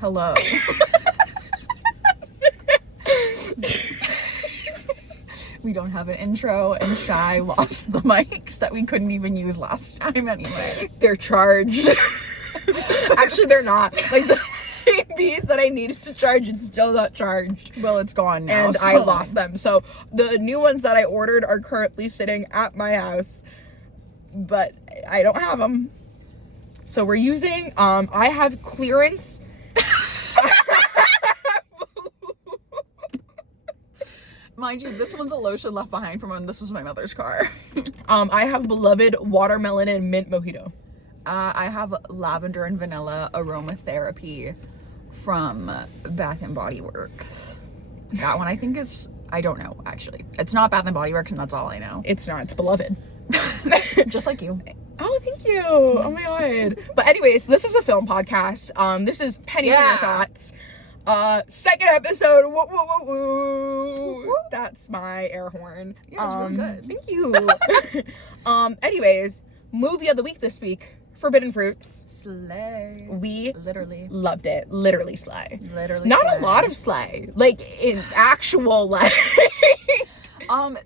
Hello. We don't have an intro, and Shy lost the mics that we couldn't even use last time anyway. They're charged. Actually, they're not. Like, the piece that I needed to charge is still not charged. Well, it's gone now. And I lost them. So the new ones that I ordered are currently sitting at my house, but I don't have them. So we're using, I have clearance. Mind you, this one's a lotion left behind from when this was my mother's car. I have beloved watermelon and mint mojito. I have lavender and vanilla aromatherapy from Bath and Body Works. That one I think is, I don't know, actually. It's not Bath and Body Works, and that's all I know. It's not, it's beloved. Just like you. Oh, thank you. Oh my god. But anyways, this is a film podcast. This is Penny for Your Thoughts. Second episode. Woo, woo, woo, woo. Woo. That's my air horn. Yeah, it's really good. Thank you. Anyways, movie of the week this week, Forbidden Fruits. Slay. We literally loved it. Literally slay. Literally Not slay. a lot of slay. Like, in actual, like...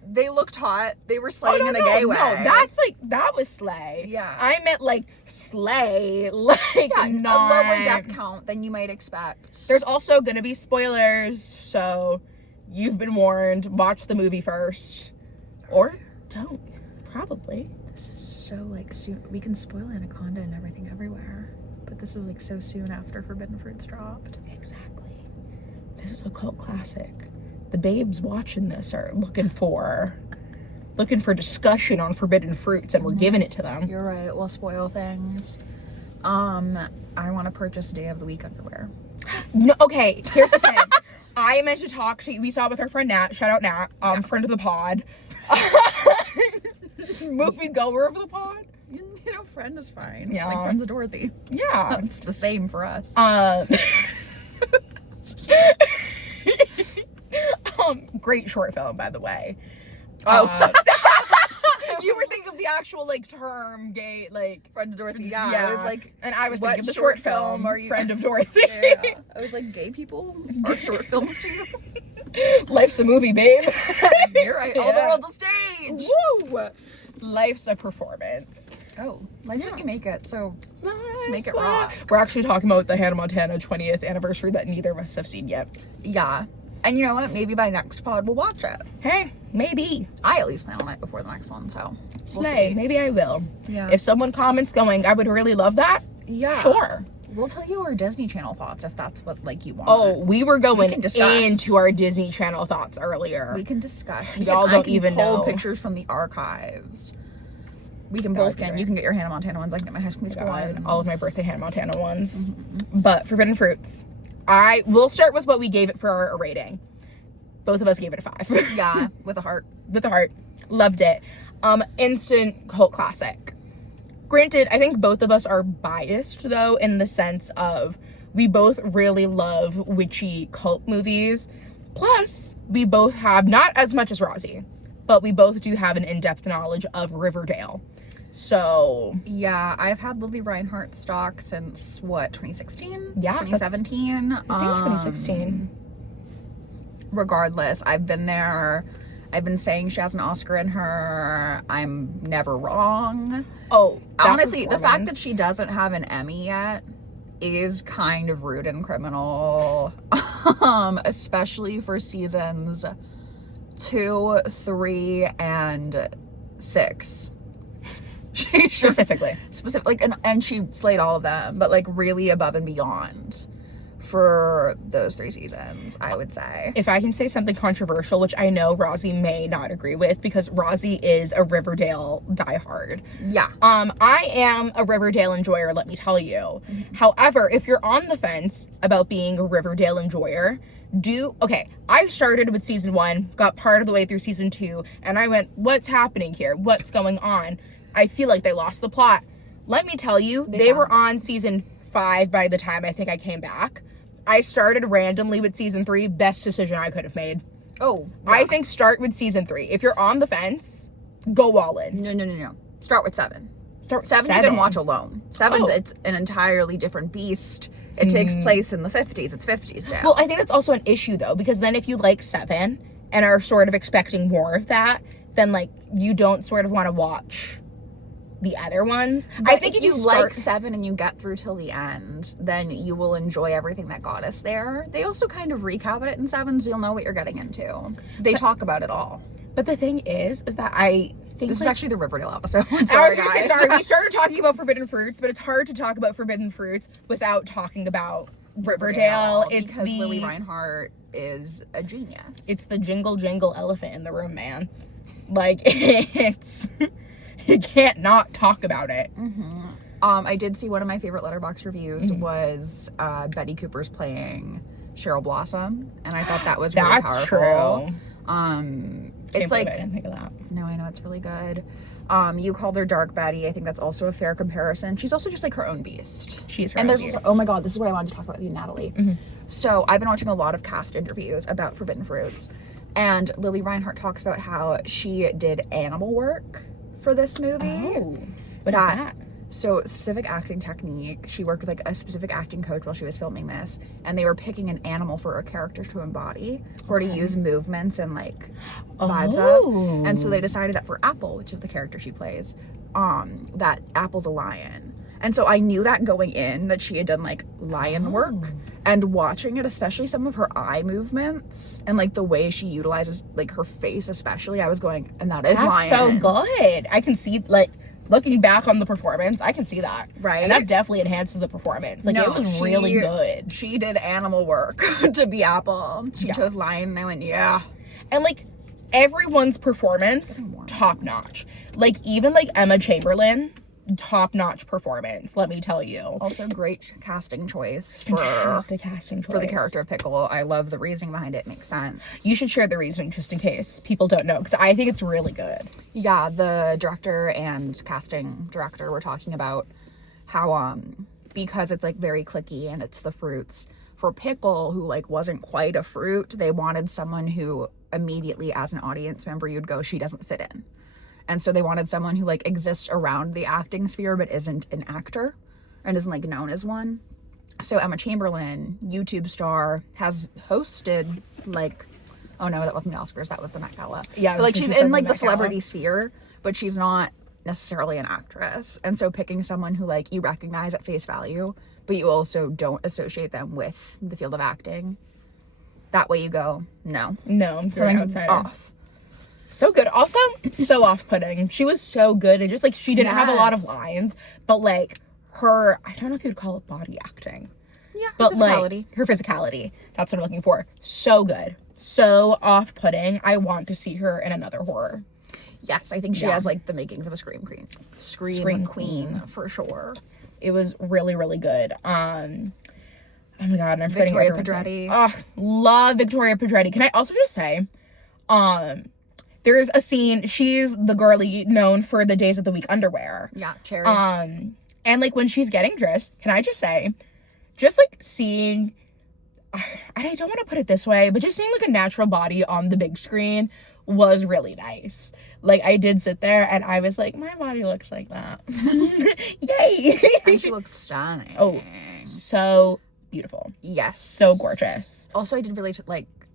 They looked hot. They were slaying in a gay way. No, that's like, that was slay. Yeah. I meant like slay, like a not... lower death count than you might expect. There's also gonna be spoilers, so you've been warned. Watch the movie first. Or don't. Probably. This is so like soon. We can spoil Anaconda and Everything Everywhere, but this is like so soon after Forbidden Fruits dropped. Exactly. This is a cult classic. The babes watching this are looking for discussion on Forbidden Fruits, and we're giving it to them. You're right. We'll spoil things. I want to purchase Day of the Week underwear. No, okay, here's the thing. I meant to talk to you. We saw it with our friend Nat. Shout out Nat, friend of the pod. Movie goer of the pod. You know, friend is fine. Yeah. Like friends of Dorothy. Yeah. It's the same for us. Great short film, by the way. Oh. You were thinking of the actual, like, term, gay, like... Friend of Dorothy. Yeah. Yeah. I was like, and I was what thinking of the short film, are you... Friend of Dorothy. Yeah. I was like, gay people are short films too. Life's a movie, babe. You're right. All the Yeah. world's a stage. Woo! Life's a performance. Oh, life's what you make it, so let's make it Life's rock. We're actually talking about the Hannah Montana 20th anniversary that neither of us have seen yet. Yeah. And you know what? Maybe by next pod we'll watch it. Hey, maybe. I at least plan on it before the next one, so Slay. see. Maybe I will. Yeah. If someone comments going, I would really love that. Yeah. Sure. We'll tell you our Disney Channel thoughts if that's what like you want. Oh, we were going can discuss. into our Disney Channel thoughts earlier. We can discuss. Y'all don't even pull know. pictures from the archives. We can That both would be get. great. You can get your Hannah Montana ones. I can get my High School Musical God, ones. all of my birthday Hannah Montana ones. But Forbidden Fruits. We'll start with what we gave it for our rating. Both of us gave it a 5. Yeah, with a heart. With a heart. Loved it. Instant cult classic. Granted, I think both of us are biased, though, in the sense of we both really love witchy cult movies. Plus, we both have, not as much as Rozzy, but we both do have an in-depth knowledge of Riverdale. So... Yeah, I've had Lili Reinhart stock since, what, 2016? Yeah, 2017? I think 2016. Regardless, I've been there. I've been saying she has an Oscar in her. I'm never wrong. Oh, honestly, the fact that she doesn't have an Emmy yet is kind of rude and criminal. Especially for seasons 2, 3, and 6. Specifically. And she slayed all of them, but like really above and beyond for those 3 seasons, I would say. If I can say something controversial, which I know Rozzy may not agree with, because Rozzy is a Riverdale diehard. Yeah. I am a Riverdale enjoyer, let me tell you. However, if you're on the fence about being a Riverdale enjoyer, I started with season 1, got part of the way through season 2, and I went, what's happening here? What's going on? I feel like they lost the plot. Let me tell you, they were on season 5 by the time I think I came back. I started randomly with season 3. Best decision I could have made. Oh, yeah. I think start with season 3. If you're on the fence, go all in. No. Start with 7. Start Seven you can watch alone. Seven's it's an entirely different beast. It takes place in the 50s. It's 50s now. Well, I think that's also an issue, though, because then if you like Seven and are sort of expecting more of that, then, like, you don't sort of want to watch the other ones. But I think if you like Seven and you get through till the end, then you will enjoy everything that got us there. They also kind of recap it in Seven, so you'll know what you're getting into. They talk about it all. But the thing is that I think this is actually the Riverdale episode. Sorry, I was going to say, sorry, we started talking about forbidden fruits, but it's hard to talk about forbidden fruits without talking about Riverdale. It's because Lili Reinhart is a genius. It's the jingle jangle elephant in the room, man. Like, it's... You can't not talk about it. I did see one of my favorite Letterboxd reviews was Betty Cooper's playing Cheryl Blossom, and I thought that was really That's powerful. True. It's like I didn't think of that. No, I know it's really good. You called her Dark Betty. I think that's also a fair comparison. She's also just like her own beast. She's her and own there's beast. Oh my god, this is what I wanted to talk about with you, Natalie. So I've been watching a lot of cast interviews about Forbidden Fruits, and Lili Reinhart talks about how she did animal work for this movie. Oh, what is that? So specific acting technique. She worked with like a specific acting coach while she was filming this, and they were picking an animal for her character to embody, or to use movements and like vibes of. And so they decided that for Apple, which is the character she plays, that Apple's a lion. And so I knew that going in, that she had done like lion work, and watching it, especially some of her eye movements and like the way she utilizes like her face, especially, I was going, and that's lion. So good. I can see, like, looking back on the performance, I can see that. Right. And that definitely enhances the performance. Like, it was really good. She did animal work to be Apple. She chose lion, and I went, yeah. And like, everyone's performance, top notch. Like, even like Emma Chamberlain, top-notch performance, let me tell you. Also great casting choice Fantastic casting choice for the character of Pickle. I love the reasoning behind it. It makes sense. You should share the reasoning just in case people don't know, because I think it's really good. Yeah, the director and casting director were talking about how because it's like very clicky and it's the fruits, for Pickle, who like wasn't quite a fruit, they wanted someone who immediately as an audience member you'd go, she doesn't fit in. And so they wanted someone who like exists around the acting sphere but isn't an actor and isn't like known as one. So Emma Chamberlain, YouTube star, has hosted like, oh no, that wasn't the Oscars, that was the Met Gala. Yeah, but like she's in like the celebrity sphere, but she's not necessarily an actress. And so picking someone who like you recognize at face value, but you also don't associate them with the field of acting, that way you go, no, I'm very outsider. Off. So good. Also, so off-putting. She was so good, and just like she didn't have a lot of lines, but like her, I don't know if you would call it body acting. Yeah, but like her physicality. That's what I'm looking for. So good. So off-putting. I want to see her in another horror. Yes, I think she has like the makings of a scream queen for sure. It was really, really good. Oh my god, and I'm forgetting Victoria Pedretti. Oh, love Victoria Pedretti. Can I also just say, there's a scene, she's the girlie known for the Days of the Week underwear. Yeah, Cherry. And like when she's getting dressed, can I just say, just like seeing, I don't want to put it this way, but just seeing like a natural body on the big screen was really nice. Like I did sit there and I was like, my body looks like that. Yay. And she looks stunning. Oh, so beautiful. Yes. So gorgeous. Also, I did really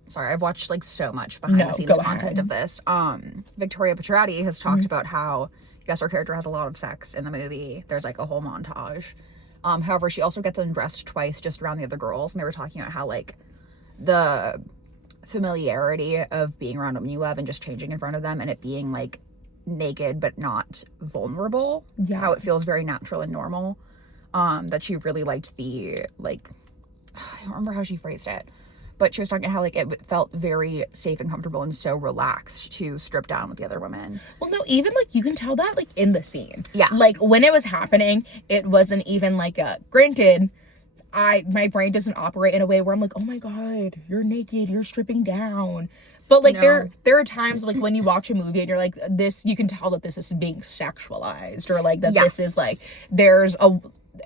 sorry, I've watched like so much behind the scenes content of this. Victoria Pedretti has talked about how, yes, her character has a lot of sex in the movie. There's like a whole montage. However, she also gets undressed twice just around the other girls, and they were talking about how like the familiarity of being around women you love and just changing in front of them and it being like naked but not vulnerable. Yeah. How it feels very natural and normal. That she really liked the like, I don't remember how she phrased it, but she was talking about how like it felt very safe and comfortable and so relaxed to strip down with the other women. Well, no, even like you can tell that like in the scene. Yeah. Like when it was happening, it wasn't even like granted, my brain doesn't operate in a way where I'm like, oh my god, you're naked, you're stripping down. But like there are times like when you watch a movie and you're like, this, you can tell that this is being sexualized, or like that this is like there's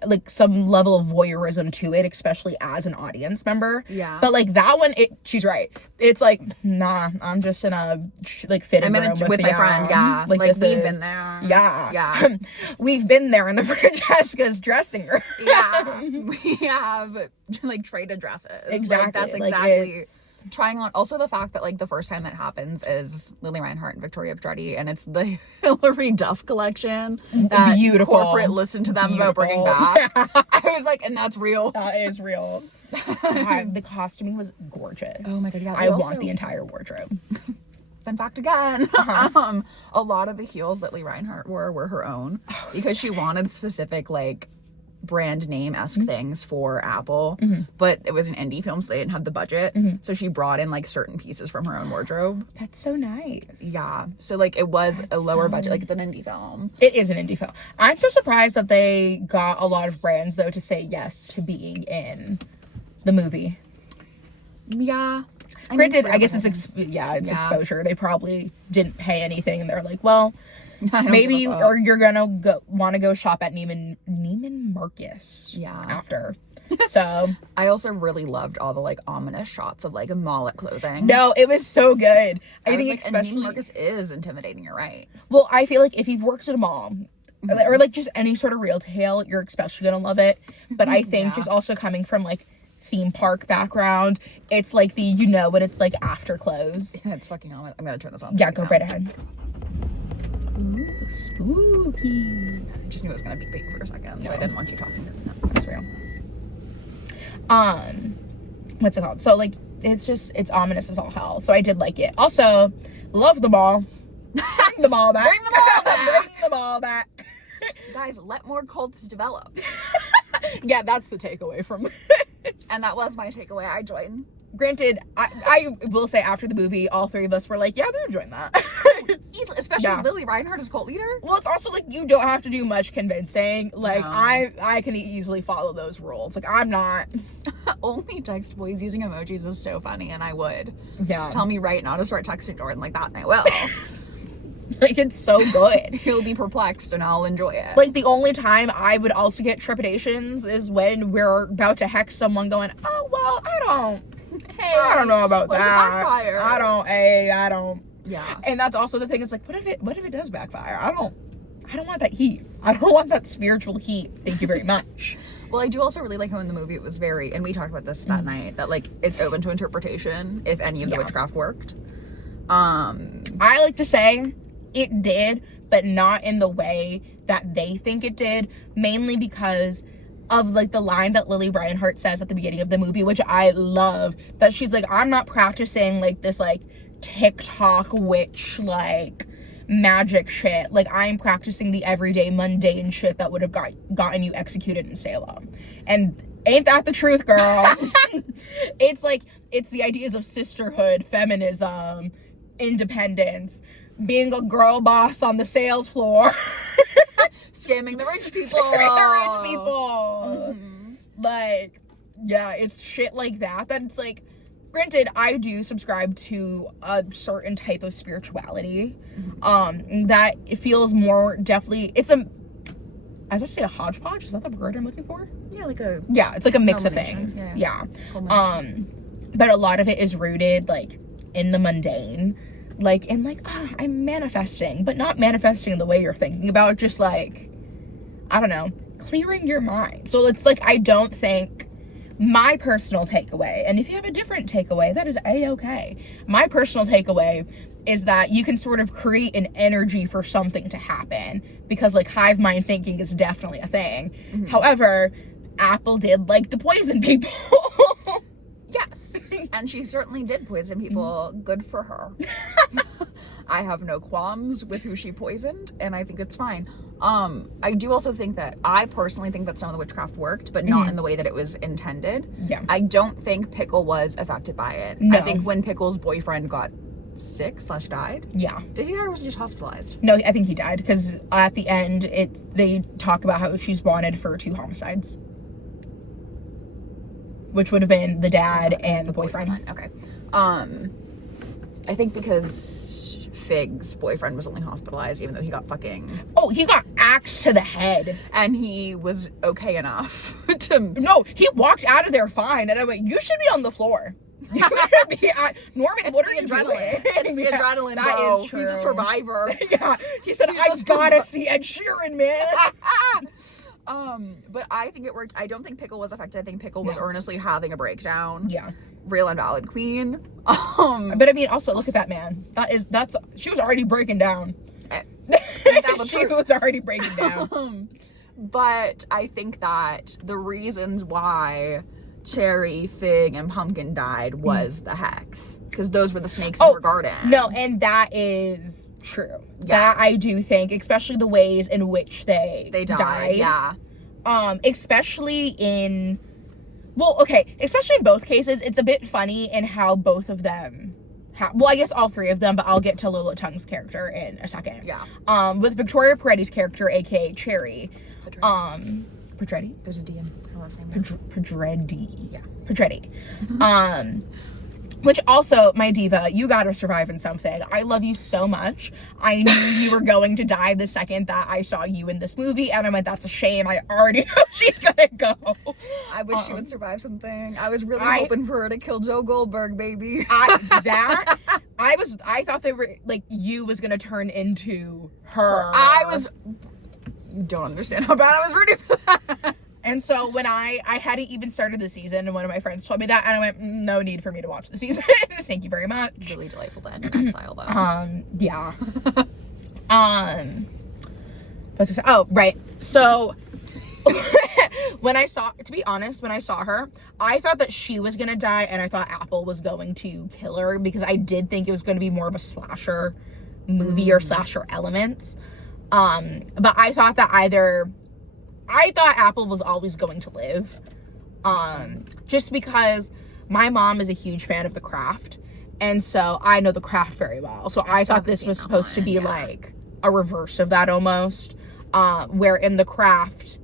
like some level of voyeurism to it, especially as an audience member. Yeah. But like that one, she's right. It's like, nah, I'm just in a like fitting room with my friend. Yeah. Like we've this been there. Yeah. Yeah. We've been there in the Francesca's dressing room. Yeah. We have like traded dresses. Exactly. Like, that's Like, exactly trying on. Also, the fact that like the first time that happens is Lili Reinhart and Victoria Pedretti, and it's the Hilary Duff collection that Beautiful. corporate listened to them about bringing back. I was like, and that's real. That is real. God, the costuming was gorgeous. Oh my God, yeah. I want the entire wardrobe. Fun fact again. A lot of the heels that Lili Reinhart wore were her own because she wanted specific like brand name-esque things for Apple, but it was an indie film, so they didn't have the budget. So she brought in like certain pieces from her own wardrobe. That's so nice. Yeah. So like it was a lower budget, like it's an indie film. It is an indie film. I'm so surprised that they got a lot of brands though to say yes to being in the movie. Yeah. Granted, I guess it's exposure. They probably didn't pay anything, and they're like, well, maybe or you're gonna want to go shop at Neiman Marcus. Yeah. After. So I also really loved all the like ominous shots of like mall at closing. no, it was so good. I think like, especially and Neiman Marcus is intimidating. You're right. Well, I feel like if you've worked at a mall or like just any sort of retail, you're especially gonna love it. But I think just also coming from like theme park background, it's like when it's like after close. It's fucking on. I'm gonna turn this on. Yeah, go right ahead. Ooh, spooky. I just knew it was gonna beep for a second, so I didn't want you talking to me. That's real. What's it called? So like it's ominous as all hell. So I did like it. Also, love the mall. Bring the mall back. Bring the mall back. Bring the mall back. Guys, let more cults develop. Yeah, that's the takeaway from this. And that was my takeaway. I joined. Granted, I will say after the movie, all three of us were like, yeah, we would join that. Easily, especially Lili Reinhart as cult leader. Well, it's also like you don't have to do much convincing. Like No. I can easily follow those rules. Like I'm not. Only text boys using emojis is so funny, and I would. Yeah. Tell me right now to start texting Jordan like that, and I will. Like it's so good. He'll be perplexed, and I'll enjoy it. Like the only time I would also get trepidations is when we're about to hex someone going, oh well, I don't know about what if it that. backfires? I don't. Yeah. And that's also the thing. It's like, what if it does backfire? I don't want that heat. I don't want that spiritual heat. Thank you very much. Well, I do also really like how in the movie it was very, and we talked about this that night, that like it's open to interpretation if any of the witchcraft worked. I like to say it did, but not in the way that they think it did, mainly because of like the line that Lili Reinhart says at the beginning of the movie, which I love, that she's like, I'm not practicing like this like TikTok witch like magic shit. Like I'm practicing the everyday mundane shit that would have gotten you executed in Salem. And ain't that the truth, girl? It's like, it's the ideas of sisterhood, feminism, independence, being a girl boss on the sales floor. Scamming the rich people. Scamming the rich people. Like, yeah, it's shit like that it's like, granted, I do subscribe to a certain type of spirituality that it feels more definitely, I was about to say a hodgepodge. Is that the word I'm looking for? Yeah, it's like a mix of things. Yeah. But a lot of it is rooted like in the mundane, like in like I'm manifesting, but not manifesting the way you're thinking about, just like, I don't know, clearing your mind. So it's like, I don't think, my personal takeaway, and if you have a different takeaway, that is a-okay. My personal takeaway is that you can sort of create an energy for something to happen, because like hive mind thinking is definitely a thing. However, Apple did like to poison people. Yes. And she certainly did poison people. Good for her. I have no qualms with who she poisoned, and I think it's fine. I do also think that, I personally think that some of the witchcraft worked, but not in the way that it was intended. Yeah. I don't think Pickle was affected by it. No. I think when Pickle's boyfriend got sick/died. Yeah. Did he die, or was he just hospitalized? No, I think he died, because at the end, they talk about how she's wanted for 2 homicides. Which would have been the dad and the boyfriend. Okay. I think because Fig's boyfriend was only hospitalized, even though he got fucking... Oh, he got axe to the head. And he was okay enough to... No, he walked out of there fine. And I went, you should be on the floor. Norman, what are you doing? It's the adrenaline, that bro. is true. He's a survivor. Yeah. He said, I gotta see Ed Sheeran, man. But I think it worked. I don't think Pickle was affected. I think Pickle was earnestly having a breakdown. Yeah. Real and valid queen. But I mean, also, look at that, man. She was already breaking down. She was already breaking down. But I think that the reasons why Cherry, Fig, and Pumpkin died was the hex. Because those were the snakes in her garden. No, and that is true. Yeah. That I do think, especially the ways in which they died. Yeah. Especially in... Well, okay, especially in both cases, it's a bit funny in how both of them... well, I guess all three of them, but I'll get to Lola Tung's character in a second. Yeah. With Victoria Peretti's character, aka Cherry. Pedretti? There's a D in her last name. Pedretti. Yeah. Pedretti. Which also, my diva, you gotta survive in something. I love you so much. I knew you were going to die the second that I saw you in this movie, and I went, that's a shame. I already know she's gonna go. I wish she would survive something. I was really hoping for her to kill Joe Goldberg, baby. I thought they were, like, you was gonna turn into her. You don't understand how bad I was rooting for that. And so when I hadn't even started the season, and one of my friends told me that, and I went, no need for me to watch the season. Thank you very much. Really delightful to end in exile, though. Yeah. Oh, right. So when I saw her, I thought that she was gonna die, and I thought Apple was going to kill her, because I did think it was gonna be more of a slasher movie or slasher elements. But I thought Apple was always going to live. Just because my mom is a huge fan of The Craft, and so I know The Craft very well. So I thought this was supposed to be like a reverse of that almost. Where in The Craft,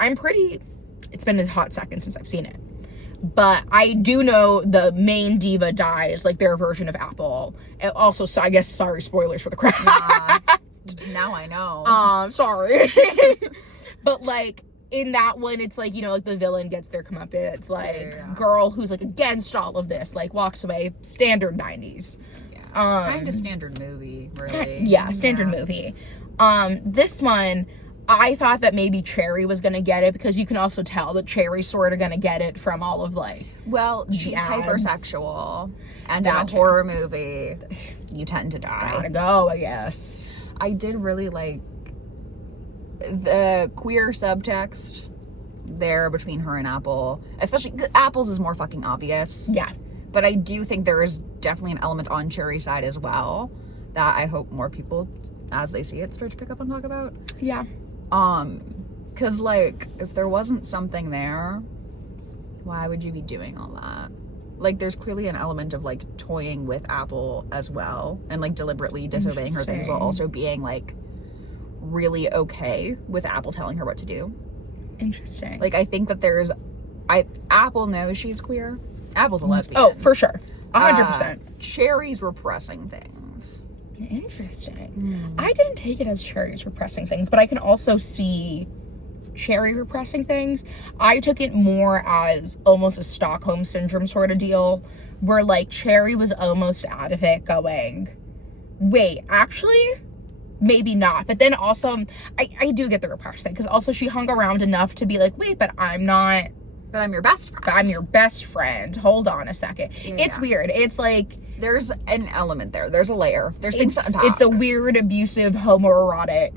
it's been a hot second since I've seen it. But I do know the main diva dies, like their version of Apple. And also, so I guess, sorry, spoilers for The Craft. Now I know. Sorry. But, like, in that one, it's like, you know, like the villain gets their comeuppance. Like, girl who's, like, against all of this, like, walks away. Standard 90s. Yeah. Kind of standard movie, really. Yeah, standard movie. This one, I thought that maybe Cherry was gonna get it, because you can also tell that Cherry's sort of gonna get it from all of, like, well, she's hypersexual. And in a horror movie, you tend to die. Gotta go, I guess. I did really like the queer subtext there between her and Apple, especially Apple's is more fucking obvious. Yeah. But I do think there is definitely an element on Cherry's side as well that I hope more people, as they see it, start to pick up and talk about. Yeah. Because, like, if there wasn't something there, why would you be doing all that? Like, there's clearly an element of, like, toying with Apple as well, and, like, deliberately disobeying her things while also being, like, really okay with Apple telling her what to do. Interesting. Like, I think that Apple knows she's queer. Apple's a lesbian. Oh, for sure. 100%. Cherry's repressing things. Interesting. I didn't take it as Cherry's repressing things, but I can also see Cherry repressing things. I took it more as almost a Stockholm Syndrome sort of deal, where, like, Cherry was almost out of it going, wait, actually, maybe not. But then also, I do get the repressing, because also she hung around enough to be like, wait, but I'm not... But I'm your best friend. But I'm your best friend. Hold on a second. Yeah. It's weird. It's like... There's an element there. There's a layer. There's things to unpack. It's a weird, abusive, homoerotic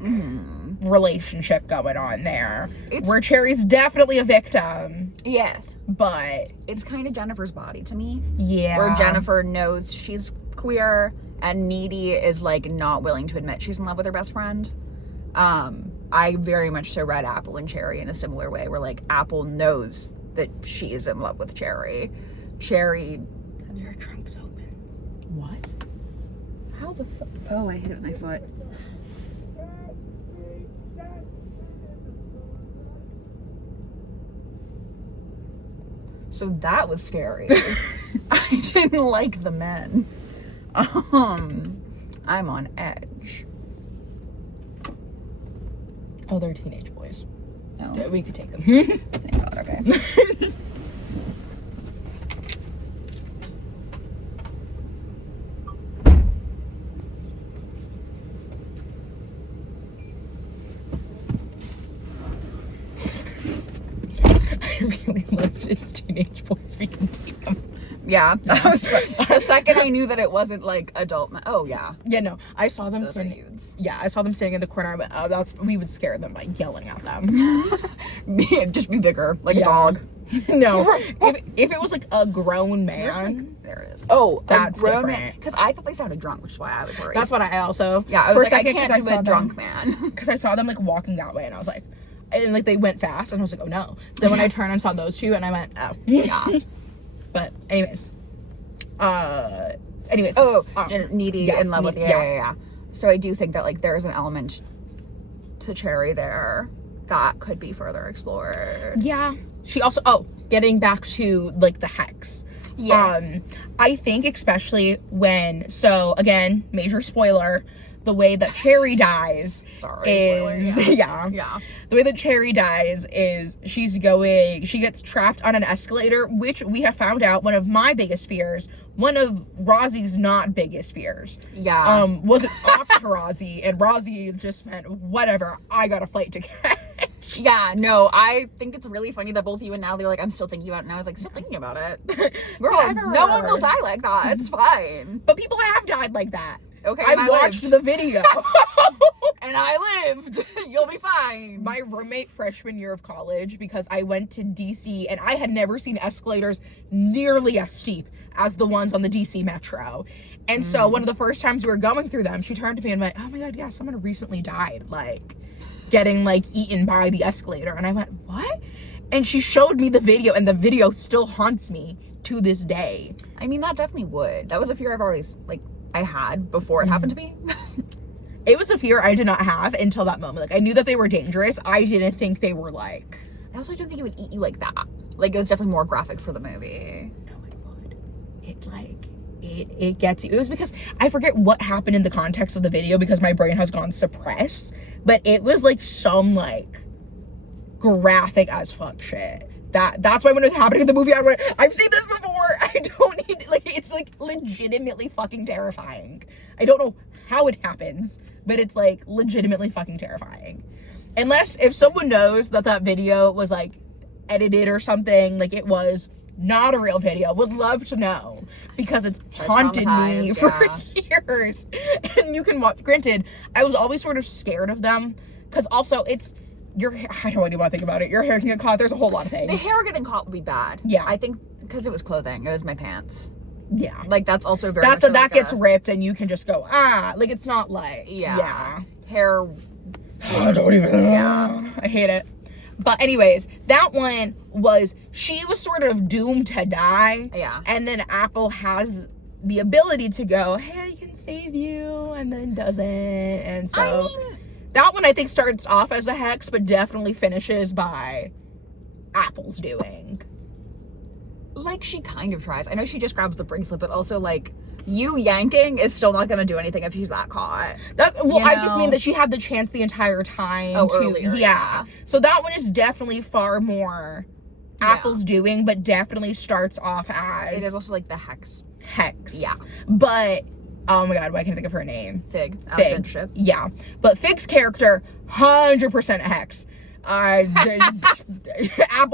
relationship going on there. Where Cherry's definitely a victim. Yes. But... It's kind of Jennifer's body to me. Yeah. Where Jennifer knows she's queer, and Needy is, like, not willing to admit she's in love with her best friend. I very much so read Apple and Cherry in a similar way, where, like, Apple knows that she is in love with Cherry. Cherry... Your trunk's open. What? How the fuck? Oh, I hit it with my foot. So that was scary. I didn't like the men. I'm on edge. Oh, they're teenage boys. No. Yeah, we could take them. Thank God, okay. I really loved It's Teenage Boys, we can take them. Yeah, that was the second I knew that it wasn't like adult. Oh yeah, Yeah, no, I saw them those are standing. nudes. Yeah, I saw them standing in the corner. But we would scare them by yelling at them. Just be bigger, like Yeah. a dog. No, if it was like a grown man, There it is. Oh, that's different. different. Because I thought they sounded drunk, which is why I was worried. that's what I also. Yeah, I for was a like, second, I 'cause can't do saw a drunk man. Because I saw them like walking that way, and I was like, and like they went fast, and I was like, oh no. Then when I turned and saw those two, and I went, oh Yeah. But anyways, needy, yeah, in love with you. yeah. Yeah. So I do think that like there's an element to Cherry there that could be further explored. Yeah. She also, getting back to like the hex. Yes. I think especially so again, major spoiler, the way that Cherry dies Sorry, spoiler, yeah. The way that Cherry dies is she gets trapped on an escalator, which we have found out one of my biggest fears, one of Rozzy's not biggest fears. Yeah. Was it off to Rozzy, and Rozzy just meant, whatever, I got a flight to catch. Yeah, no, I think it's really funny that both you and Natalie are like, I'm still thinking about it. And I was like, still thinking about it. Girl, Whatever. no one will die like that. It's fine. But people have died like that. Okay, I and I watched lived. the video. And I lived. You'll be fine. My roommate freshman year of college, because I went to DC and I had never seen escalators nearly as steep as the ones on the DC Metro. And so one of the first times we were going through them, she turned to me and went, oh my God, yeah, someone recently died, like getting like eaten by the escalator. And I went, what? And she showed me the video, and the video still haunts me to this day. I mean, that definitely would. That was a fear I've always, like, I had before it happened to me. It was a fear I did not have until that moment. Like, I knew that they were dangerous. I didn't think they were like... I also don't think it would eat you like that. Like, it was definitely more graphic for the movie. No, it would. It gets you. It was because I forget what happened in the context of the video because my brain has gone suppress. But it was like some like graphic as fuck shit. That's why when it was happening in the movie, I went, I've seen this before. I don't need, like, it's like legitimately fucking terrifying. I don't know how it happens, but it's like legitimately fucking terrifying. Unless if someone knows that video was like edited or something, like it was not a real video, would love to know, because it's haunted me for years. And you can watch, granted, I was always sort of scared of them, because also it's I don't even want to think about it. Your hair can get caught. There's a whole lot of things. The hair getting caught would be bad. Yeah. I think because it was clothing. It was my pants. Yeah. Like, that's also very that gets ripped and you can just go, like, it's not like, yeah. Hair. I don't even, I hate it. But anyways, that one she was sort of doomed to die. Yeah. And then Apple has the ability to go, hey, I can save you, and then doesn't. And so... I mean... That one I think starts off as a hex, but definitely finishes by Apple's doing. Like, she kind of tries. I know she just grabs the bracelet, but also, like, you yanking is still not going to do anything if she's that caught. I just mean that she had the chance the entire time earlier, yeah. So that one is definitely far more Apple's doing, but definitely starts off as... It is also, like, the hex. Yeah. But... Oh my God, why can't I think of her name? Fig. Yeah. But Fig's character, 100% hex. Apple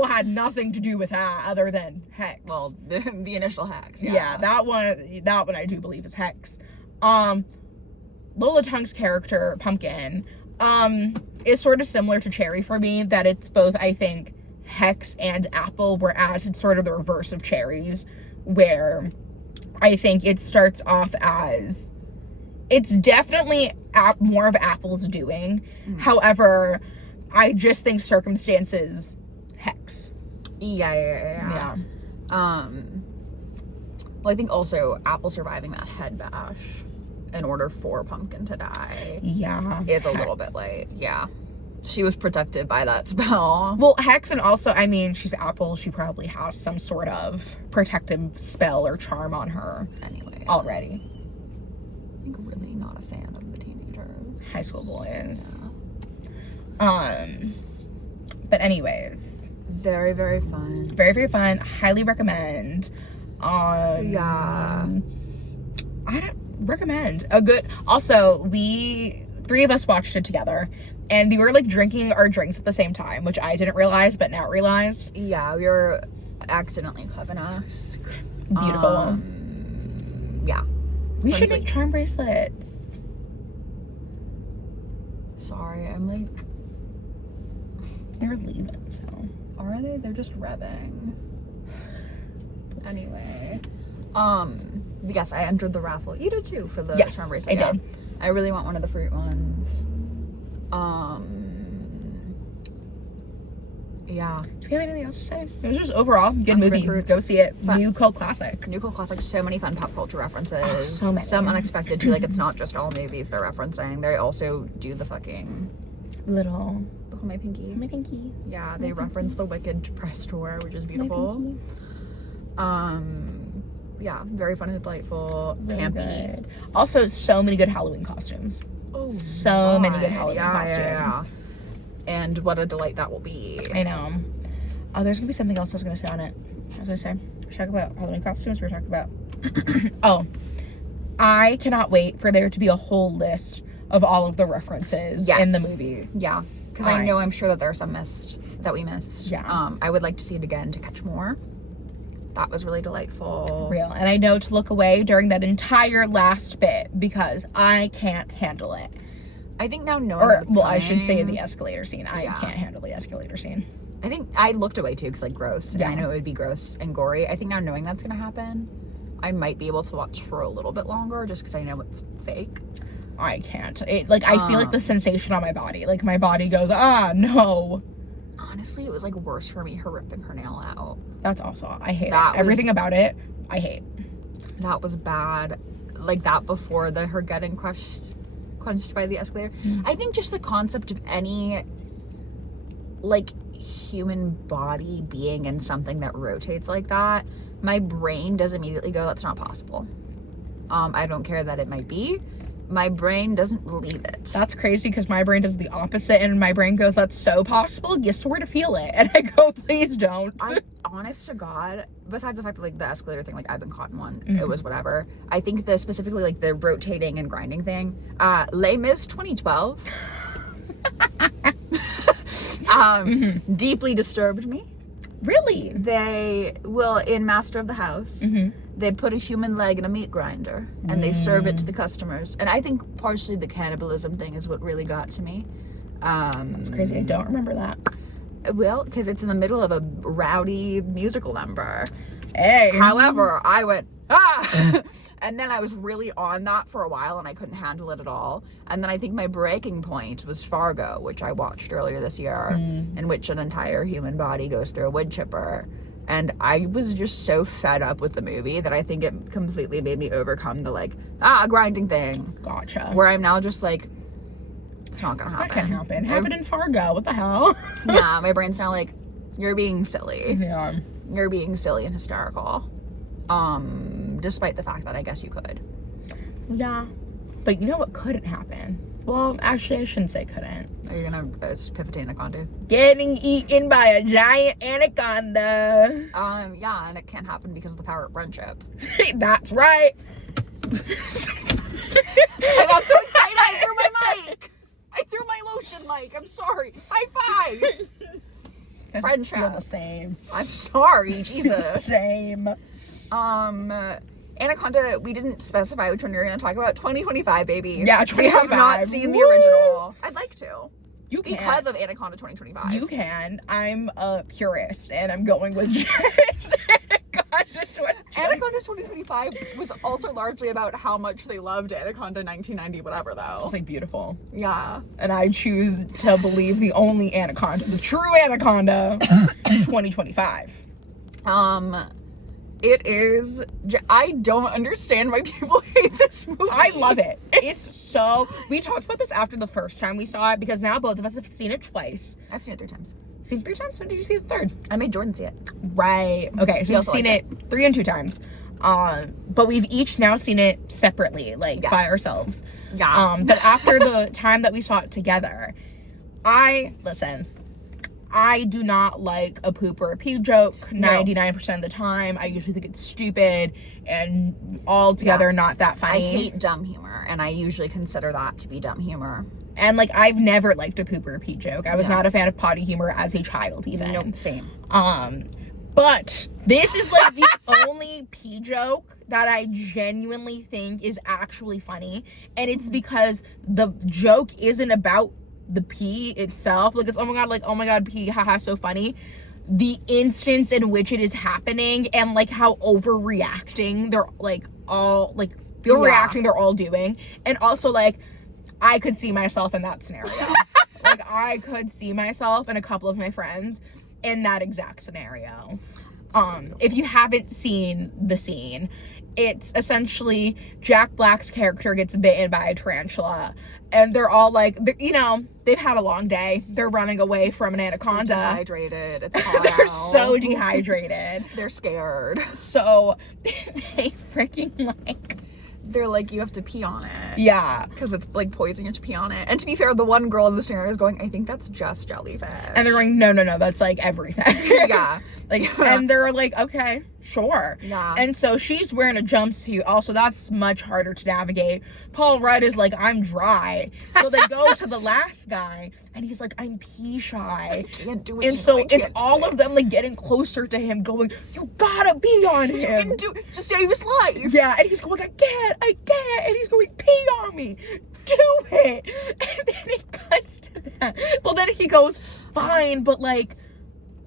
had nothing to do with that other than hex. Well, the initial hex. Yeah, that one I do believe is hex. Lola Tongue's character, Pumpkin, is sort of similar to Cherry for me, that it's both, I think, hex and Apple, whereas it's sort of the reverse of Cherry's, where... I think it starts off as, it's definitely more of Apple's doing. However, I just think circumstances hex. Yeah. Well, I think also Apple surviving that head bash in order for Pumpkin to die. Yeah. Is a little bit late. Yeah. She was protected by that spell. Well, hex, and also, I mean, she's Apple. She probably has some sort of protective spell or charm on her. Anyway. Already. I'm really not a fan of the teenagers. High school boys. But anyways, Very, very fun. very, very fun. Highly recommend. Yeah. I don't recommend a good. Also, three of us watched it together, and we were like drinking our drinks at the same time, which I didn't realize, but now realized. Yeah, we were accidentally covering us. Beautiful. Yeah. We should make charm bracelets. Sorry, I'm like. They're leaving, so. Are they? They're just revving. Anyway. Yes, I entered the raffle. You did too for the charm bracelet. I did. I really want one of the fruit ones. Yeah. Do we have anything else to say? It was just overall good movie. Fruits. Go see it. Fun. New cult classic. New cult classic. So many fun pop culture references. Oh, so many. Some unexpected too. Like it's not just all movies they're referencing. They also do the fucking Little look at my pinky. my pinky. Yeah, they reference the Wicked Depressed tour, which is My beautiful. pinky. Yeah, very fun and delightful. Really Campy. good. Also, so many good Halloween costumes. Oh, So many good God. Halloween costumes. And what a delight that will be. I know. Oh, there's gonna be something else I was gonna say on it. What was I say? We're talking about Halloween costumes. We're talking about. Oh, I cannot wait for there to be a whole list of all of the references in the movie. Yeah, because I know I'm sure that there are some that we missed. Yeah. I would like to see it again to catch more. That was really delightful. Real. And I know to look away during that entire last bit because I can't handle it. I think now knowing I should say the escalator scene. I Yeah. can't handle the escalator scene. I think I looked away too because like gross. Yeah. And I know it would be gross and gory. I think now knowing that's gonna happen, I might be able to watch for a little bit longer just because I know it's fake. I can't. I feel like the sensation on my body. Like my body goes, no. Honestly, it was like worse for me her ripping her nail out. That's also, I hate That it. Everything about it, I hate. That was bad. Like that before her getting quenched by the escalator. I think just the concept of any like human body being in something that rotates like that, my brain does immediately go, that's not possible. I don't care that it might be. My brain doesn't believe it. That's crazy because my brain does the opposite and my brain goes, that's so possible. You swear to feel it. And I go, please don't. Honest to God, besides the fact that like the escalator thing, like I've been caught in one, it was whatever. I think the specifically like the rotating and grinding thing, Les Mis 2012, deeply disturbed me. Really? They will, in Master of the House, they put a human leg in a meat grinder and they serve it to the customers. And I think partially the cannibalism thing is what really got to me. That's crazy. I don't remember that. Well, because it's in the middle of a rowdy musical number. Hey. However, I went, ah! And then I was really on that for a while and I couldn't handle it at all. And then I think my breaking point was Fargo, which I watched earlier this year, in which an entire human body goes through a wood chipper. And I was just so fed up with the movie that I think it completely made me overcome the like, grinding thing. Gotcha. Where I'm now just like, it's not gonna happen. That can't happen. Happened in Fargo. What the hell? Yeah, my brain's now like, you're being silly. Yeah. You're being silly and hysterical. Despite the fact that I guess you could. Yeah. But you know what couldn't happen? Well, actually, I shouldn't say couldn't. Are you gonna pivot to Anaconda? Getting eaten by a giant anaconda. Yeah, and it can't happen because of the power of friendship. That's right. I got so excited, I threw my mic. I threw my lotion mic. I'm sorry. High five. Friendship. Feel the same. I'm sorry, Jesus. Same. Anaconda, we didn't specify which one you're going to talk about. 2025, baby. Yeah, We have 2025. not seen the Woo! original. I'd like to. You can. Because of Anaconda 2025. You can. I'm a purist, and I'm going with just Anaconda 2025 was also largely about how much they loved Anaconda 1990 whatever, though. It's like beautiful. Yeah. And I choose to believe the only Anaconda, the true Anaconda, 2025. It is. I don't understand why people hate this movie. I love it. It's so. We talked about this after the first time we saw it because now both of us have seen it twice. I've seen it 3 times. Seen it 3 times? When did you see the third? I made Jordan see it. Right. Okay, so we've also seen like it 3 and 2 times. But we've each now seen it separately, like Yes. by ourselves. Yeah. But after the time that we saw it together, Listen, I do not like a poop or a pee joke 99% of the time. I usually think it's stupid and altogether not that funny. I hate dumb humor, and I usually consider that to be dumb humor. And, like, I've never liked a poop or a pee joke. I was not a fan of potty humor as a child, even. Nope, same. But this is, like, the only pee joke that I genuinely think is actually funny. And it's because the joke isn't about the pee itself. Like, it's, oh my god, pee, haha, so funny. The instance in which it is happening and, like, how overreacting they're, like, all, like, the reacting they're all doing. And also, like, I could see myself in that scenario. Like, I could see myself and a couple of my friends in that exact scenario. If you haven't seen the scene, it's essentially Jack Black's character gets bitten by a tarantula, and they're all like, you know, they've had a long day. They're running away from an anaconda. They're dehydrated. It's hot They're out. so dehydrated. They're scared. So they freaking like... They're like, you have to pee on it. Yeah. Because it's like poison, you have to pee on it. And to be fair, the one girl in the scenario is going, I think that's just jellyfish. And they're going, no, that's like everything. Yeah. Like, and they're like, okay, sure. Yeah. And so she's wearing a jumpsuit. Also, that's much harder to navigate. Paul Rudd is like, I'm dry. So they go to the last guy, and he's like, I'm pee shy. I can't do it. And so it's all of them like getting closer to him, going, you gotta pee on him. You can do it to save his life. Yeah, and he's going, I can't. And he's going, pee on me. Do it. And then it cuts to that. Well, then he goes, fine, but like,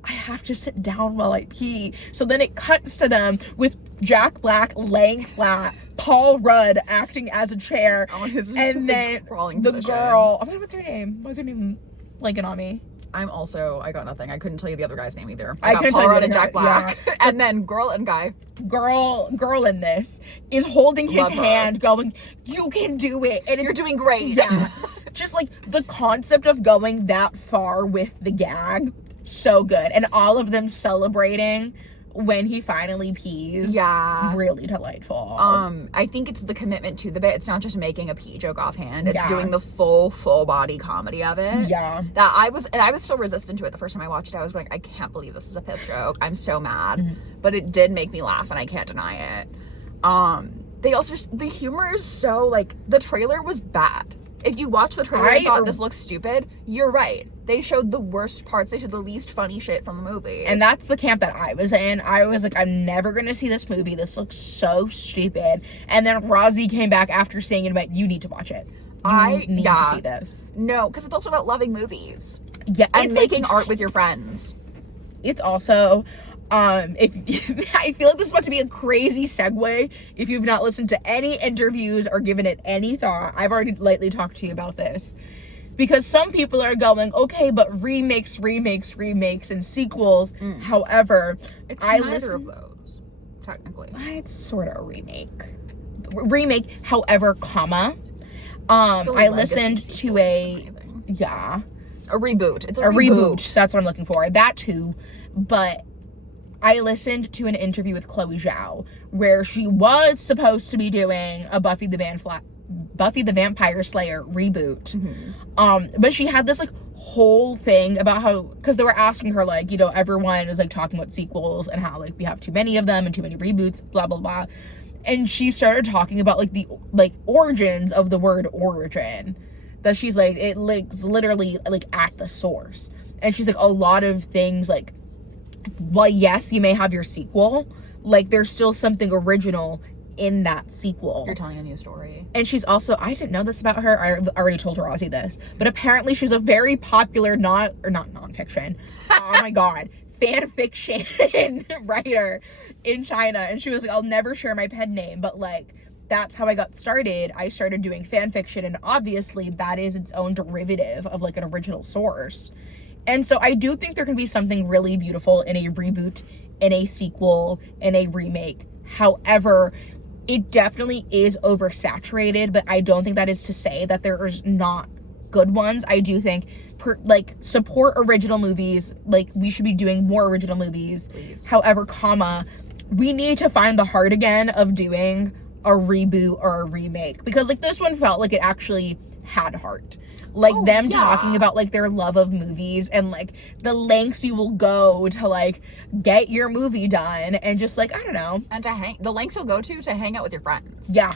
I have to sit down while I pee. So then it cuts to them with Jack Black laying flat, Paul Rudd acting as a chair, and then the girl, oh my god, what's her name? What's her name? Blanking on me. I got nothing. I couldn't tell you the other guy's name either. I couldn't tell you Paul Rudd the and Jack Black. Yeah. And then girl and guy. Girl in this is holding his hand, going, you can do it. And you're doing great. Yeah. Just like the concept of going that far with the gag. So good. And all of them celebrating when he finally pees. Yeah. Really delightful. I think it's the commitment to the bit. It's not just making a pee joke offhand. It's doing the full body comedy of it. Yeah. That I was still resistant to it the first time I watched it. I was like, I can't believe this is a piss joke. I'm so mad. Mm-hmm. But it did make me laugh, and I can't deny it. They also the humor is so, like, the trailer was bad. If you watch the trailer and thought this looks stupid, you're right. They showed the worst parts. They showed the least funny shit from the movie. And that's the camp that I was in. I was like, I'm never going to see this movie. This looks so stupid. And then Rozzy came back after seeing it and went, you need to watch it. You need to see this. No, because it's also about loving movies. Yeah. And making art with your friends. It's also... I feel like this is about to be a crazy segue. If you've not listened to any interviews or given it any thought, I've already lightly talked to you about this. Because some people are going, okay, but remakes, and sequels. However, it's neither of those, technically. It's sort of a remake. However, comma. I listened to a reboot. It's a reboot. That's what I'm looking for. That too, but. I listened to an interview with Chloe Zhao where she was supposed to be doing a Buffy the Vampire Slayer reboot. Mm-hmm. But she had this like whole thing about how, because they were asking her like, you know, everyone is like talking about sequels and how like we have too many of them and too many reboots, blah blah blah. And she started talking about like the like origins of the word origin. That she's like, it links literally like at the source. And she's like, a lot of things like, well, yes, you may have your sequel, like there's still something original in that sequel. You're telling a new story. And she's also, I didn't know this about her, I already told Rozzy this, but apparently she's a very popular not nonfiction, oh my god, fan fiction writer in China. And she was like, I'll never share my pen name, but like that's how I got started. I started doing fan fiction, and obviously that is its own derivative of like an original source. And so I do think there can be something really beautiful in a reboot, in a sequel, in a remake. However, it definitely is oversaturated, but I don't think that is to say that there is not good ones. I do think, support original movies. Like, we should be doing more original movies. Please. However, we need to find the heart again of doing a reboot or a remake. Because, like, this one felt like it actually had heart. Like, them talking about, like, their love of movies and, like, the lengths you will go to, like, get your movie done and just, like, I don't know. And the lengths you'll go to hang out with your friends. Yeah.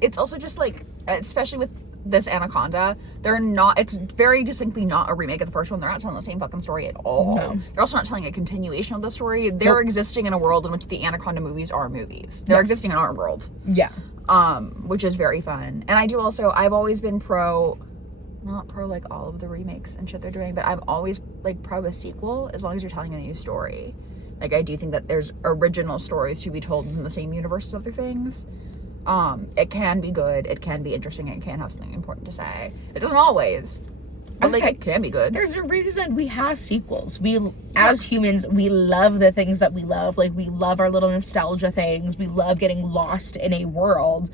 It's also just, like, especially with this Anaconda, it's very distinctly not a remake of the first one. They're not telling the same fucking story at all. No. They're also not telling a continuation of the story. They're existing in a world in which the Anaconda movies are movies. They're existing in our world. Yeah. Which is very fun. And I've always been not pro like all of the remakes and shit they're doing, but I'm always like pro a sequel as long as you're telling a new story. Like, I do think that there's original stories to be told in the same universe as other things. It can be good, it can be interesting, and it can have something important to say. It doesn't always. But like, it can be good. There's a reason we have sequels. As humans, we love the things that we love. Like, we love our little nostalgia things. We love getting lost in a world.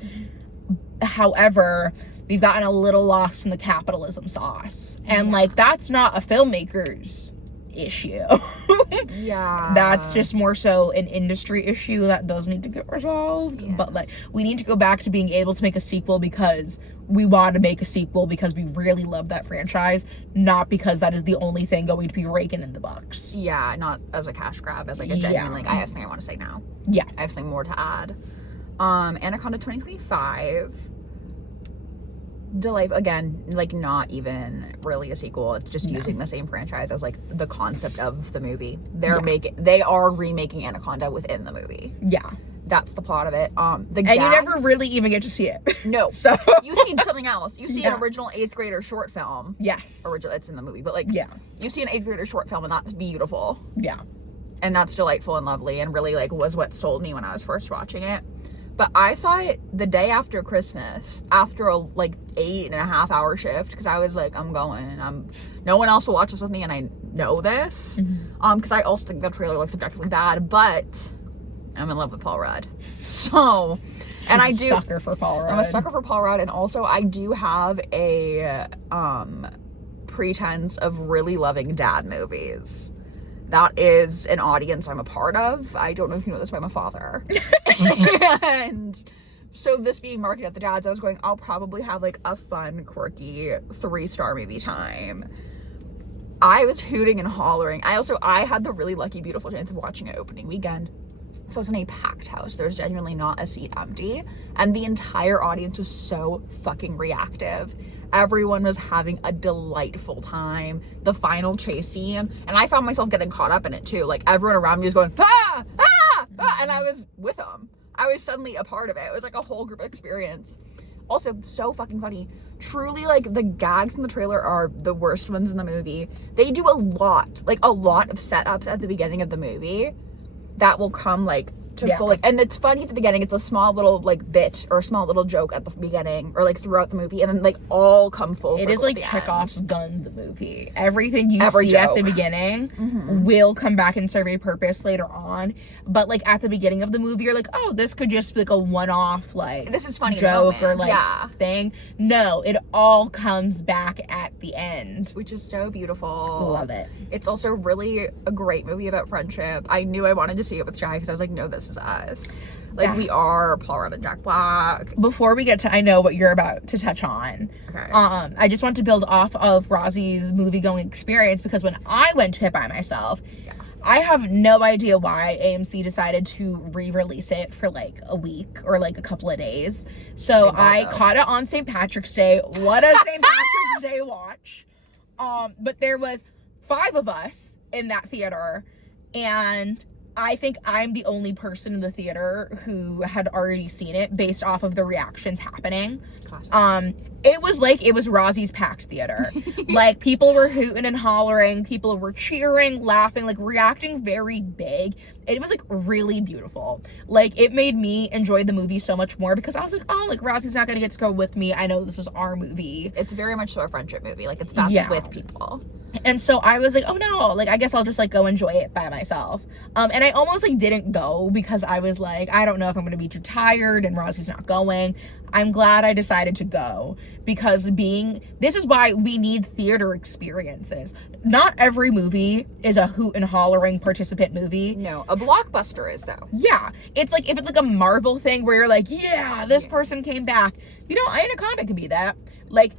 However, we've gotten a little lost in the capitalism sauce. And, like, that's not a filmmaker's issue. Yeah. That's just more so an industry issue that does need to get resolved. Yes. But, like, we need to go back to being able to make a sequel because we want to make a sequel because we really love that franchise, not because that is the only thing going to be raking in the bucks. Yeah, not as a cash grab, as like a genuine, like, I have something I want to say now. Yeah. I have something more to add. Anaconda 2025. Delightful. Again, like, not even really a sequel. It's just using the same franchise as, like, the concept of the movie. They are remaking Anaconda within the movie. Yeah. That's the plot of it. You never really even get to see it. No. So you see something else. You see an original 8th grader short film. Yes. Original, it's in the movie, but, like, you see an 8th grader short film, and that's beautiful. Yeah. And that's delightful and lovely, and really, like, was what sold me when I was first watching it. But I saw it the day after Christmas, after a, like, 8.5 hour shift, because I was like, I'm going. No one else will watch this with me, and I know this. Because I also think the trailer looks objectively bad, but I'm in love with Paul Rudd. So, and I do. I'm a sucker for Paul Rudd. I'm a sucker for Paul Rudd, and also I do have a pretense of really loving dad movies. That is an audience I'm a part of. I don't know if you know this, but I'm a father. And so this being marketed at the dads, I was going, I'll probably have, like, a fun, quirky 3-star movie time. I was hooting and hollering. I had the really lucky, beautiful chance of watching it opening weekend. So I was in a packed house. There was genuinely not a seat empty. And the entire audience was so fucking reactive. Everyone was having a delightful time. The final chase scene, and I found myself getting caught up in it too. Like, everyone around me was going, ah, ah, ah, and I was with them. I was suddenly a part of it. It was like a whole group experience. Also, so fucking funny. Truly, like, the gags in the trailer are the worst ones in the movie. They do a lot of setups at the beginning of the movie that will come, like, to full, like, and it's funny at the beginning. It's a small little, like, bit or a small little joke at the beginning or, like, throughout the movie, and then, like, all come full circle. It is like Chekhov's gun, the movie. Everything you see at the beginning will come back and serve a purpose later on, but, like, at the beginning of the movie, you're like, oh, this could just be like a one-off, like, this is funny joke or, like, thing. No, it all comes back at the end, which is so beautiful. Love it. It's also really a great movie about friendship. I knew I wanted to see it with Jai because I was like, no, this is us. Like, we are Paul Rudd and Jack Black. Before we get to I know what you're about to touch on, I just want to build off of Rozzy's movie-going experience, because when I went to it by myself, I have no idea why AMC decided to re-release it for, like, a week or, like, a couple of days. So I caught it on St. Patrick's Day. What a St. Patrick's Day watch. But there was 5 of us in that theater, and I think I'm the only person in the theater who had already seen it based off of the reactions happening. Classic. It was like it was Rozzy's packed theater. Like, people were hooting and hollering, people were cheering, laughing, like, reacting very big. It was, like, really beautiful. Like, it made me enjoy the movie so much more because I was like, oh, like, Rozzy's not gonna get to go with me. I know this is our movie. It's very much so a friendship movie. Like, it's that's with people. And so I was like, oh no, like, I guess I'll just, like, go enjoy it by myself. And I almost, like, didn't go because I was like, I don't know if I'm gonna be too tired and Rozzy's not going. I'm glad I decided to go because this is why we need theater experiences. Not every movie is a hoot and hollering participant movie. No, a blockbuster is, though. Yeah. It's like, if it's like a Marvel thing where you're like, yeah, this person came back. You know, Anaconda could be that. Like,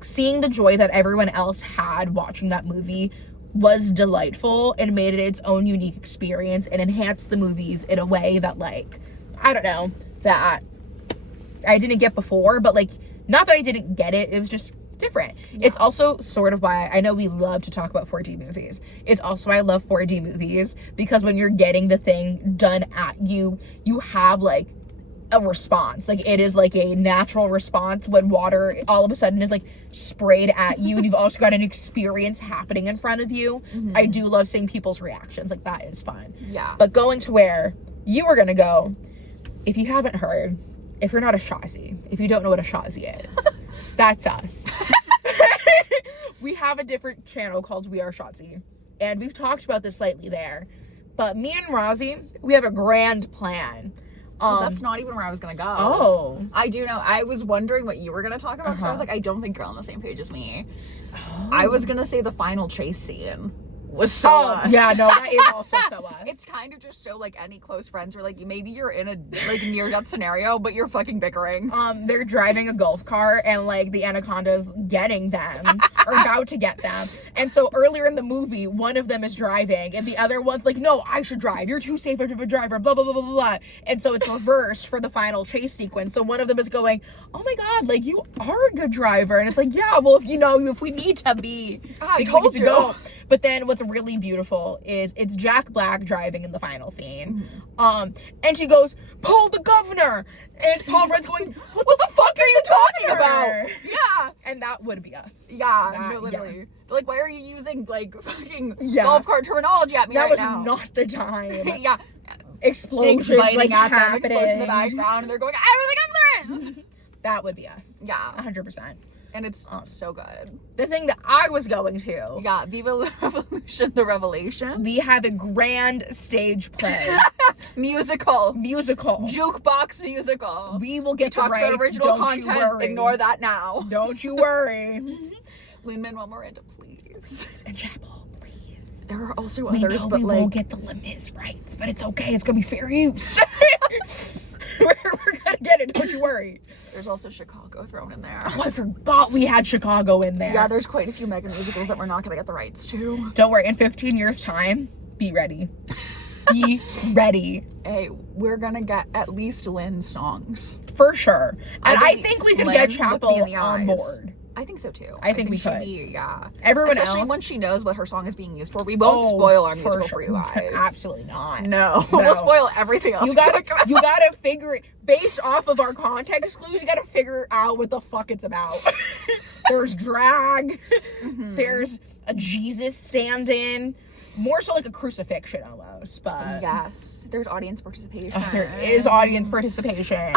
seeing the joy that everyone else had watching that movie was delightful and made it its own unique experience and enhanced the movies in a way that, like, I don't know, that I didn't get before, but, like, not that I didn't get it, it was just different. Yeah. It's also sort of why I know we love to talk about 4D movies. It's also why I love 4D movies, because when you're getting the thing done at you, you have, like, a response. Like, it is like a natural response when water all of a sudden is like sprayed at you, and you've also got an experience happening in front of you. Mm-hmm. I do love seeing people's reactions. Like, that is fun. Yeah. But going to where you were gonna go, if you haven't heard, if you're not a Shazzy, if you don't know what a Shazzy is, that's us. We have a different channel called We Are Shazzy, and we've talked about this slightly there. But me and Rozzy, we have a grand plan. That's not even where I was gonna go. Oh. I do know. I was wondering what you were gonna talk about, because I was like, I don't think you're on the same page as me. Oh. I was gonna say the final chase scene was so us. Yeah, no, that is also so us. It's kind of just so, like, any close friends where, like, maybe you're in a, like, near-death scenario, but you're fucking bickering. They're driving a golf cart, and, like, the Anaconda's getting them, or about to get them. And so earlier in the movie, one of them is driving, and the other one's like, no, I should drive. You're too safe of a driver, blah, blah, blah, blah, blah. And so it's reversed for the final chase sequence. So one of them is going, oh my God, like, you are a good driver. And it's like, yeah, well, if we need to be, I told you. Go. But then what's really beautiful is it's Jack Black driving in the final scene. Mm-hmm. And she goes, Paul the governor. And Paul Rudd's going, what the fuck are you talking about? Yeah. And that would be us. Yeah, no, literally. Yeah. Like, why are you using, like, fucking golf cart terminology at me that right now? That was not the time. Yeah. Explosions, like, at them, happening. explosion in the background, and they're going, I don't think I'm friends. That would be us. Yeah. 100%. And it's so good. The thing that I was going to. Yeah, Viva la Revolution, the Revelation. We have a grand stage play. Musical. Jukebox musical. We will get the rights. About original content. You worry. Ignore that now. Don't you worry. Lin-Manuel Miranda, please. And Chapel, please. There are also others, but we won't get the Les rights, but it's okay. It's gonna be fair use. we're gonna get it. Don't you worry. There's also Chicago thrown in there. Oh, I forgot we had Chicago in there. Yeah, there's quite a few mega musicals that we're not gonna get the rights to. Don't worry. In 15 years' time, be ready. Be ready. Hey, we're gonna get at least Lynn songs. For sure. And I think we can get Chapel on board. I think so too. I think we could. Yeah. Everyone Especially else, when she knows what her song is being used for. We won't spoil our musical for you guys. Absolutely not. No. We'll spoil everything else. You gotta figure it based off of our context clues. You gotta figure out what the fuck it's about. There's drag. Mm-hmm. There's a Jesus stand-in. More so like a crucifixion almost, but yes, there's audience participation. There is audience participation.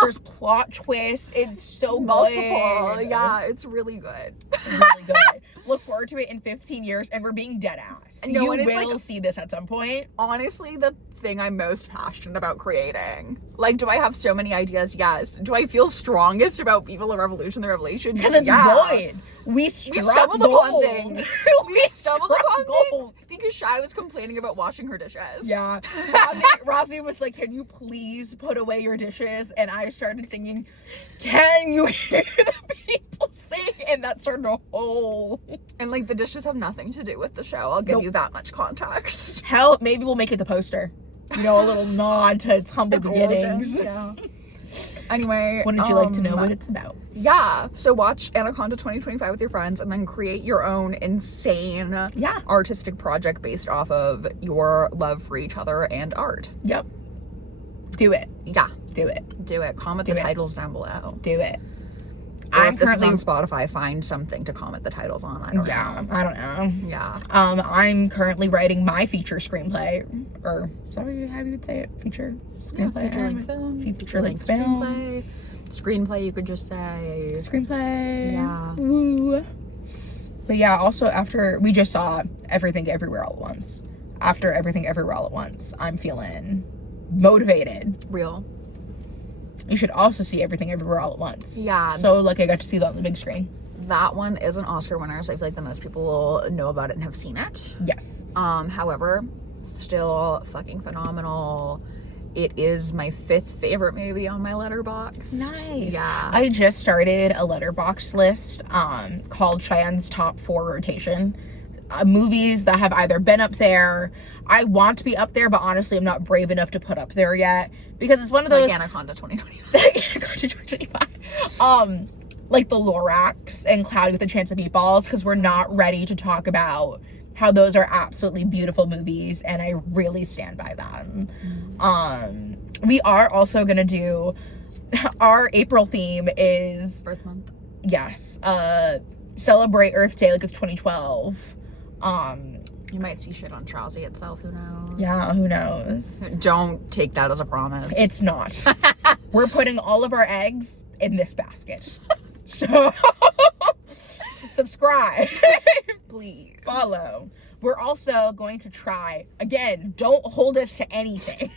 There's plot twists. It's so multiple. Good. Yeah, it's really good. It's really good. Look forward to it in 15 years, and we're being dead ass. No, you will see this at some point. Honestly, the thing I'm most passionate about creating. Like, do I have so many ideas? Yes. Do I feel strongest about Viva la Revolution, the Revelation? Because it's good. We stumbled upon things. We stumbled upon things because Shy was complaining about washing her dishes. Yeah. Rozzy was like, can you please put away your dishes? And I started singing, can you hear the people sing? And that started a whole... And, like, the dishes have nothing to do with the show. I'll give you that much context. Hell, maybe we'll make it the poster. You know, a little nod to its humble beginnings. Yeah. Anyway, wouldn't you like to know what it's about? Yeah. So watch Anaconda 2025 with your friends, and then create your own insane artistic project based off of your love for each other and art. Yep. Do it. Yeah. Do it. Do it. Comment the titles down below. Do it. I'm currently on Spotify. Find something to comment the titles on. I don't know. I don't know. Yeah. I'm currently writing my feature screenplay, or is that how you would say it? Feature screenplay. Feature-length film. Feature-length film. Screenplay. You could just say screenplay. Yeah. Woo. But yeah. Also, after we just saw Everything Everywhere All at Once. After Everything Everywhere All at Once, I'm feeling motivated. Real. You should also see Everything Everywhere All at Once. Yeah. So, like, I got to see that on the big screen. That one is an Oscar winner, so I feel like the most people will know about it and have seen it. Yes. However, Still fucking phenomenal. It is my 5th favorite movie on my Letterboxd. Nice. Yeah. I just started a Letterboxd list called Cheyenne's Top 4 Rotation. Movies that have either been up there. I want to be up there, but honestly, I'm not brave enough to put up there yet because it's one of those like Anaconda 2025. Anaconda 2025. Like the Lorax and Cloudy with a Chance of Meatballs, because we're not ready to talk about how those are absolutely beautiful movies, and I really stand by them. We are also gonna do our April theme is Birth month. yes, celebrate Earth Day like it's 2012. You might see shit on Rozzy itself, who knows? Yeah, who knows? Don't take that as a promise. It's not. We're putting all of our eggs in this basket. So subscribe. Please. Follow. We're also going to try, again, don't hold us to anything.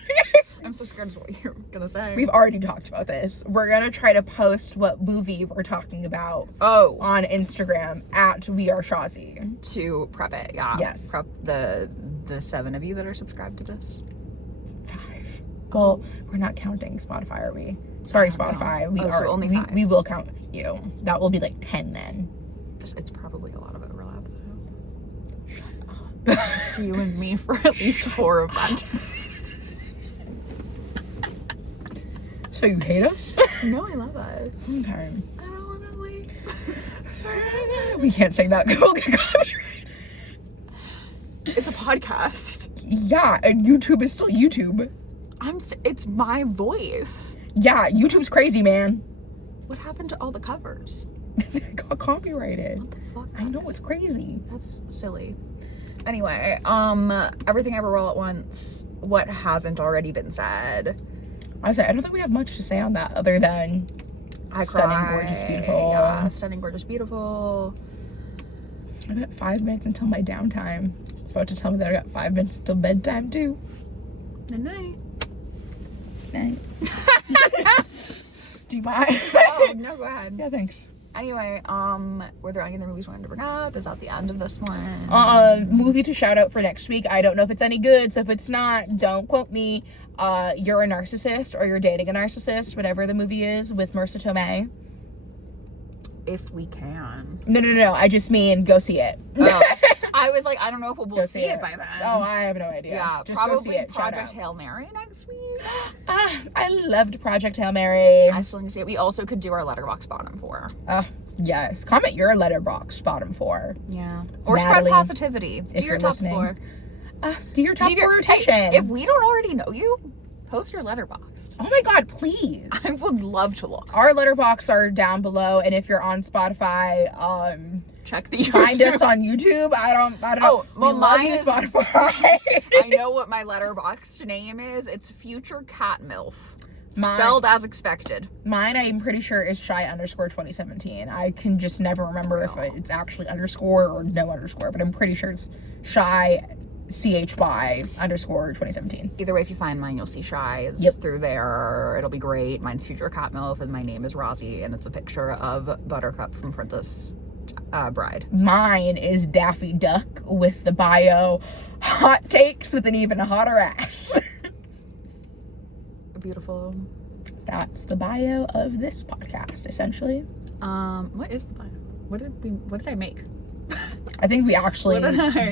I'm so scared of what you're gonna say. We've already talked about this. We're gonna try to post what movie we're talking about on Instagram at We Are Shazzy. To prep it, yeah. Yes. Prep the 7 of you that are subscribed to this. 5. Well, we're not counting Spotify, are we? Sorry, Spotify. We so are only 5. We will count you. That will be like 10 then. It's probably a lot of overlap though. Shut up. It's you and me for at least 4 of that. So you hate us? No, I love us. Okay. I don't wanna wait. We can't say that. We'll get copyrighted. It's a podcast. Yeah, and YouTube is still YouTube. It's my voice. Yeah, YouTube's crazy, man. What happened to all the covers? It got copyrighted. What the fuck? I know, it's crazy. That's silly. Anyway, Everything Ever All at Once. What hasn't already been said? I don't think we have much to say on that other than stunning, gorgeous, beautiful. Yeah, stunning, gorgeous, beautiful. I've got 5 minutes until my downtime. It's about to tell me that I got 5 minutes until bedtime too. Good night. Night. Do you mind? Oh, no, go ahead. Yeah, thanks. Anyway, were there any other movies we wanted to bring up? Is that the end of this one? Movie to shout out for next week. I don't know if it's any good, so if it's not, don't quote me. You're a Narcissist, or You're Dating a Narcissist, whatever the movie is, with Marissa Tomei. If we can. No. I just mean go see it. Oh. I was like, I don't know if we'll Go see it by then. Oh, I have no idea. Yeah, just probably go see it. Project Hail Mary next week. I loved Project Hail Mary. I still need to see it. We also could do our Letterboxd bottom 4. Yes. Comment your Letterboxd bottom 4. Yeah. Or Natalie, spread positivity. Do your top listening. 4. Do your top 4 rotation. Hey, if we don't already know you, post your Letterboxd. Oh my god, please. I would love to look. Our Letterboxds are down below, and if you're on Spotify, check the find us on YouTube. I don't know. Well, we love mine you, is Spotify. I know what my Letterboxd name is. It's futurecatmilf. Spelled as expected. Mine, I'm pretty sure, is shy_2017. I can just never remember if it's actually underscore or no underscore, but I'm pretty sure it's shy CHY_2017. Either way, if you find mine, you'll see Shy's through there. It'll be great. Mine's Future Cat Milf, and my name is Rozzy, and it's a picture of Buttercup from Princess Bride. Mine is Daffy Duck with the bio, hot takes with an even hotter ass. Beautiful. That's the bio of this podcast, essentially. What is the bio? What did I make? I think we actually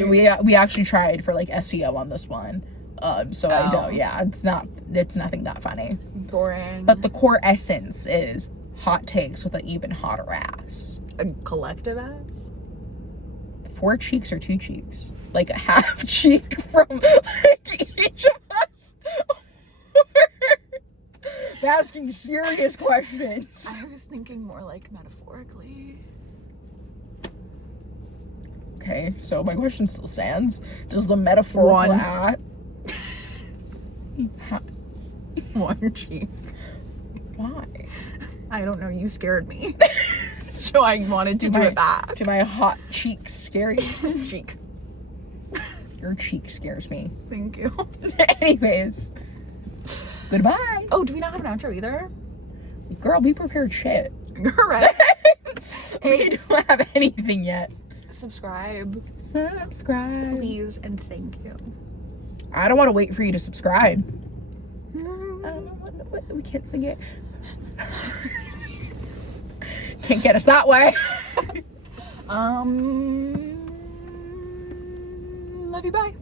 we actually tried for like SEO on this one. I don't. Yeah, it's nothing that funny. Boring. But the core essence is hot takes with an even hotter ass. A collective ass? 4 cheeks or 2 cheeks? Like a half cheek from like each of us. Asking serious questions. I was thinking more like metaphorically. Okay, so my question still stands. Does the metaphorical one cheek. Why? I don't know. You scared me. So I wanted to do it back. Do my hot cheeks scare you? Cheek. Your cheek scares me. Thank you. Anyways. Goodbye. Oh, do we not have an outro either? Girl, we prepared shit. You're right. We don't have anything yet. Subscribe. Subscribe. Please and thank you. I don't want to wait for you to subscribe. I don't know what we can't sing it. Can't get us that way. Love you, bye.